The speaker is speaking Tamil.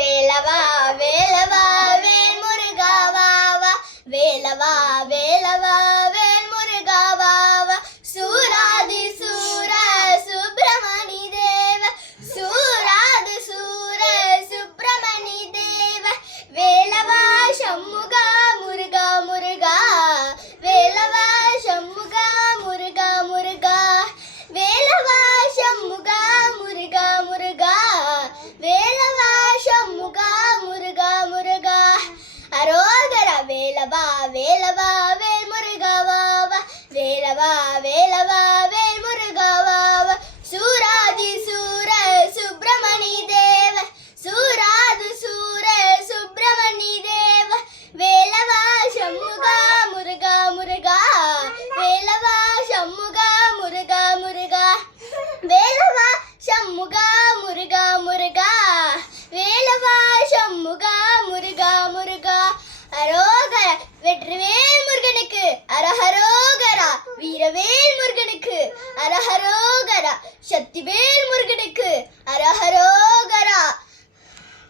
வேலவா வேலவா வேல் முருகா வா வா வேலவா வேலவா வேல் முருகா வா வா சூராதி சூர சுப்பிரமணி தேவ சூராதி சூர சுப்பிரமணி தேவ வேலவா சண்முகா முருகா முருகா வேலவா சண்முகா முருகா முருகா வேலவா சண்முகா முருகா முருகா வேலவா சண்முகா முருகா முருகா அரோகரா வேலவா வேலவா வேல் முருகா வா வா வேலவா வேலவா வேல் முருகா வா வா சூராதி சூர சுப்பிரமணி தேவ சூராதி சூர சுப்பிரமணி தேவ வேலவா சண்முகா முருகா முருகா வேலவா சண்முகா முருகா முருகா வேலவா சண்முகா முருகா முருகா வேலவா சண்முகா முருகா முருகா அரோகரா வெற்றிவேல் முருகனுக்கு அரஹரோகரா வீரவேல் முருகனுக்கு அரஹரோகரா சக்திவேல் முருகனுக்கு அரஹரோ